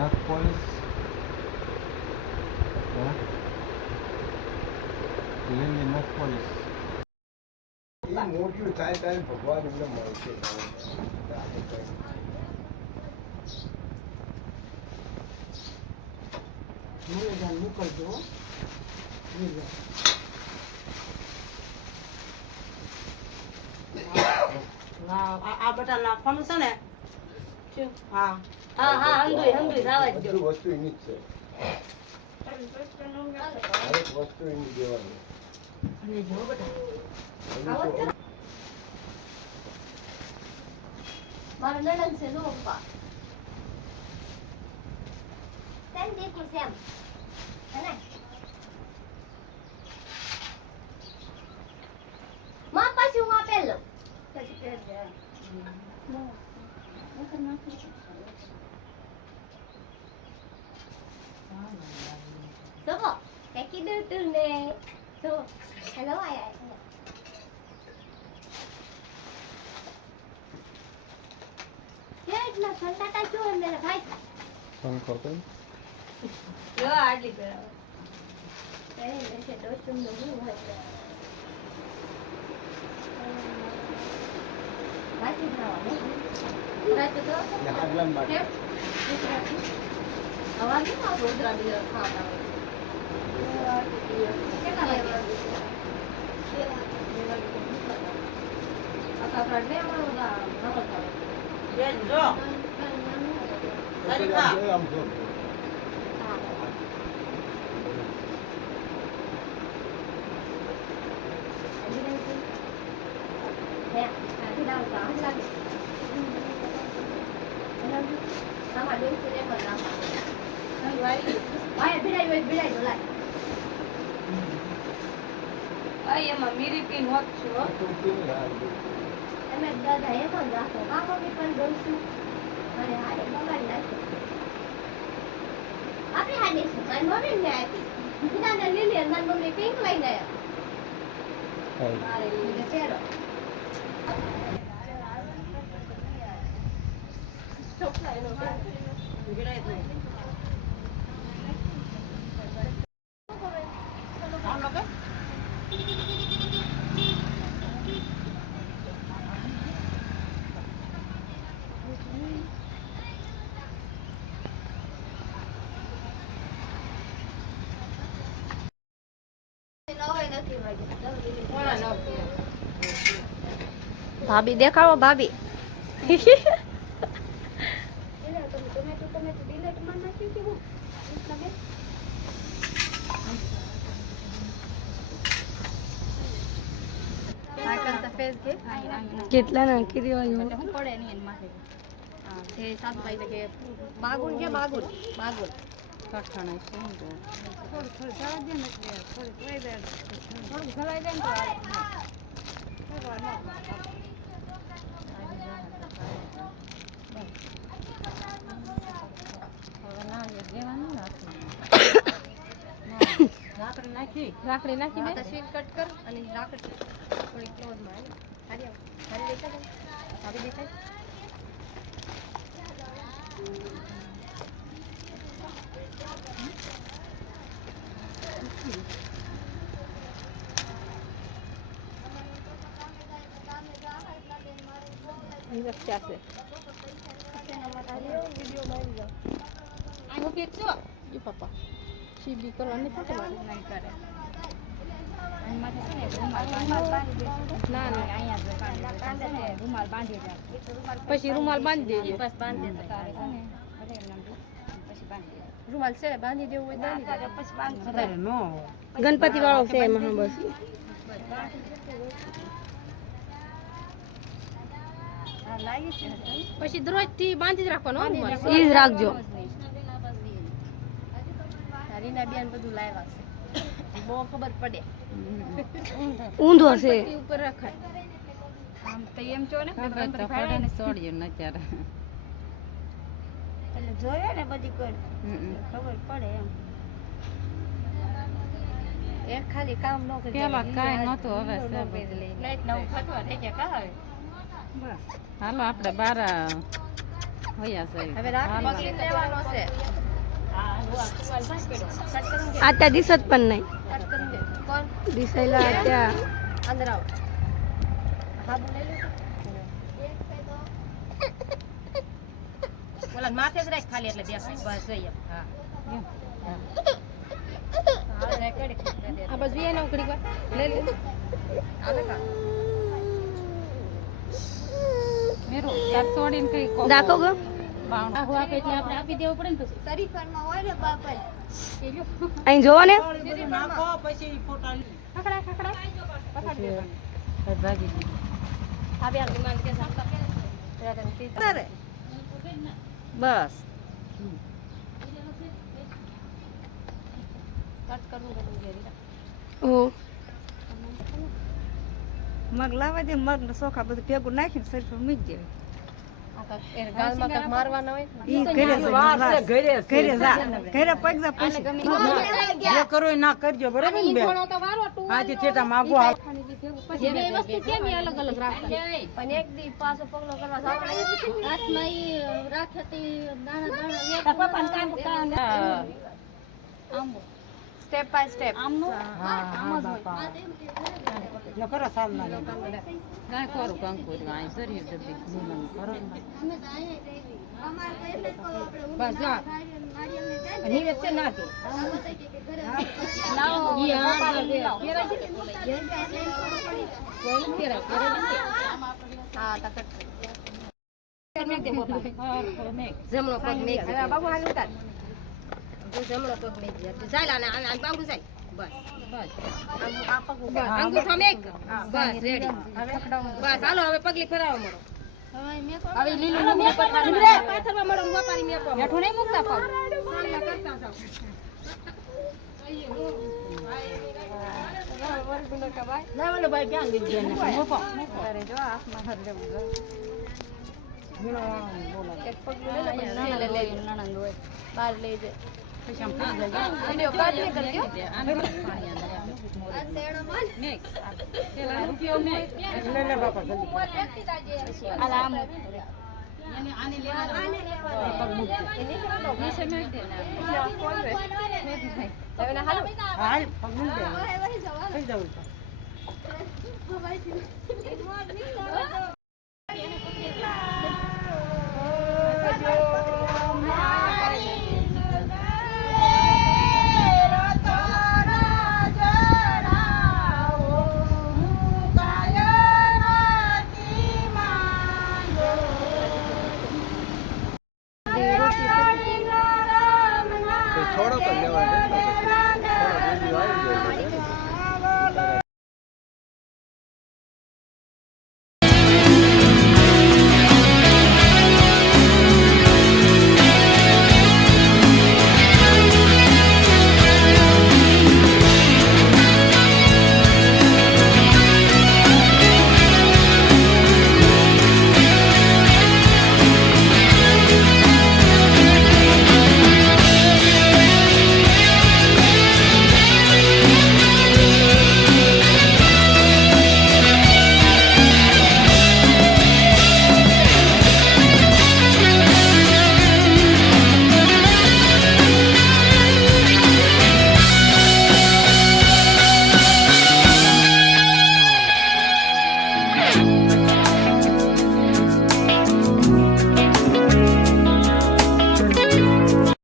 નખ પોલીસ લીલી નખ પોલીસ મોટી થાય ત્યારે ભગવાન એમને મળશે મોકલજો આ બટા નાખવાનું છે ને હા હા હા હંગુઈ રાવા દો વસ્તુ એની જ છે દરેક વસ્તુ એની દેવાની અને જો બટા મારો નણંદ છે નો પપ્પા સેમ દેખો સેમ હે ને માં પાછું માં પેલો પછી પેલ દે તો કઈ કીધું તું ને તો હેલો આયા કેટલા સંતાટા જો એમને ભાઈ પંખો કઈ જો આટલી કરાવ એ લેશે દોસ્તમ નો હું હોય વાસી ખાવા ને રાત તો આગલા માટે અવાજ ન આવતો ઉતરા બીજા ખાવા કેટલા વાગે આખા ફ્રાડ ને અમારો નકલ થાય બેન જો સરિતા આમ જો એમાં મીરી પીન હોત છું પિંક લઈને ભાભી દેખાડો ભાભી કેટલા નાખી દેવાનું હું પડે નહીં એની માથે હા તે સાસુ ભાઈ કે બાગુન કે બાગુન બાગુન કઠણ છે થોડું જવા દે ને થોડું ખવાઈ દે થોડું ખવાઈ દે ને રાખડી નાખી બે સ્વીટ કટ કર અને રાખડી થોડી ક્લોઝ માં હારી હારી દેખાય આવી દેખાય ये बच्चा से वीडियो मारी जाओ आई हो केक जो ये पापा સીધી કરવાની ફોટો નહીં કરે અને માથે છે ને રૂમાલ બાંધી ના ના અહીંયા જો કાંડે ને રૂમાલ બાંધી દે પછી રૂમાલ બાંધી દેજો બસ બાંધી દે તારે છે ને ભલે એમ નામ પછી બાંધી દે રૂમાલ છે બાંધી દેવું હોય બાંધી દે પછી બાંધી વધારે નો ગણપતિ વાળો છે એમાં બસ આ લાગી છે પછી દરરોજ થી બાંધી જ રાખવાનો ઈ જ રાખજો રીના બેન બધું લાવ્યા છે બહુ ખબર પડે ઊંધો છે ઉપર રખાય આમ તો એમ જો ને ખબર તો પડે ને છોડ્યો ન ત્યારે એટલે જોયે ને બધી કોઈ ખબર પડે એમ એક ખાલી કામ ન કરે પેલા કાઈ નતો હવે લાઈટ નવ ફટવા થઈ ગયા કા હવે બસ હાલો આપણે 12 હવે રાખડી લેવાનો છે આત્યા દિશત પણ નહીં કોણ દિશેલા આત્યા અંદર આવો હાબુ લઈ લો ઓલા માથે જ રાખ ખાલી એટલે બેસાય બસ જઈએ હા હા રેકડી આ બસ વીએ નોકરી કર લે લે આલે કા મેરો યાર છોડીને કઈ કો દાખો ગો બાવડા હુઆ કે એટલે આપણે આપી દેવું પડે ને પછી શરીફરમાં હોય ને બાપા અહીં જોવો ને નાખો પછી ફોટા ખકડા ખકડા પકડ દે ભાગી દી આ બે વિમાન કે સાથ કરે બસ કટ કરું ઓ મગ લાવા દે મગ ને ચોખા બધું ભેગું નાખીને શરીર મૂકી દેવે ગાલમાં કાંઈક મારવાના હોય ઈ ઘરે પગજા પછી જે કરો એ ના કરજો બરાબર ને બેન આજે ઠેટા માગો જે વસ્તુ કેમ અલગ અલગ રાખતા પણ એક દી પાછો પગલો કરવા જવાનું હાથમાં ઈ રાખતી દાણા દાણા આમ સ્ટેપ બાય સ્ટેપ આમનો આમ જ હોય ન કરો સાલ ના ગાય કરું કંકુ ગાય સરી દબી નિમન કરો બસ જા નીરજ છે ના કે લાવો ઈ આ પેરા કોઈ પેરા હા તકટ મેક દે બોપા જમણો પગ મેક બાબુ હાલ ઉતાર જમણો પગ મેક દે જાય ને આ બાંગડું જાય બસ બસ આ પગ અંગૂઠો મેક બસ રેડી બસ હાલો હવે પગલી ફેરાવો મળો હવે લીલું નમું પાથરવા મળો ગોપારી મેકો બેઠો નહીં મૂકતા પગ સાંગલા કરતા જાવ લાવલો ભાઈ ક્યાં ગઈ ગયા મોપો અરે જો હાથમાં હર લેવું એક પગલું લે લે નણંદ હોય બહાર લઈ જાય વિડિયો કાઢ ને કરજો લે લે બાપા જલ્દી આલામ આને લેવા પગ મૂક દે નીચે મેક દે ને હાલો હાલ પગ મૂક દે થઈ જાવ એને